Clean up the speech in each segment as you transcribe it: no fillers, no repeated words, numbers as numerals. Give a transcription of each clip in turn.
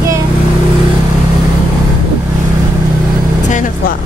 Sige. 10 o'clock.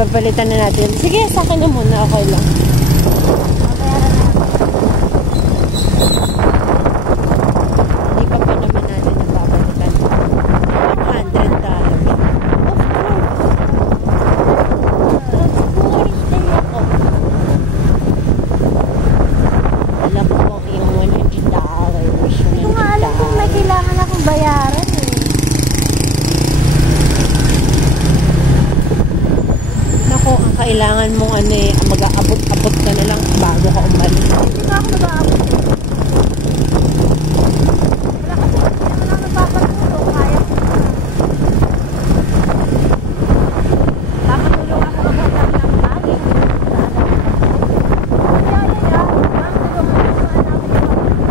Papalitan na natin. Sige, sa akin na muna. Okay lang. Hindi pa pa naman natin napapalitan. $100. Alam ko yung $100. Hindi ko nga alam kung may kailangan akong bayaran eh. Ang kailangan mong ano eh, mag-aabot-abot ka na lang bago ka umalis. Hindi nga ako nag-aabot eh. Wala kasi naman ako nagpapatulong. Kaya ko na. Papatulong ako maghanap ng lagi. Kaya.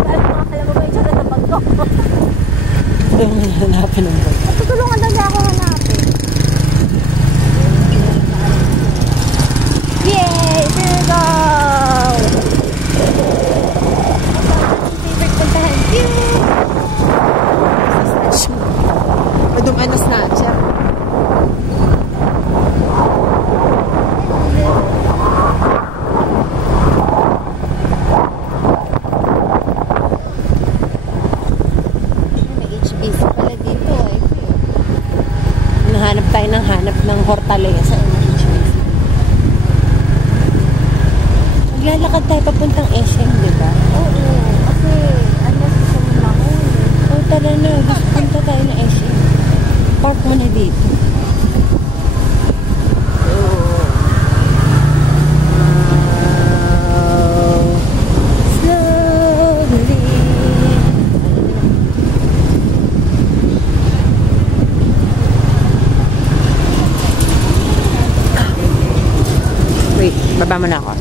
Dahil makakala mo ba yung tsura ng bangko? Ito yung hanapin ng bangko. Tutulungan lang niya ako hanapin. Yay! Here we go! Favorite puntahan. Madum ano snatcher. May HBC pala dito eh. Nahanap tayo ng Hortaleza. Maglalakad tayo papuntang SM, di ba? Oo. Kasi, ano sa Manahon. Oo, tara na. Gusto punta tayo ng SM. Park mo na dito. Slowly. Wait, baba mo na ako.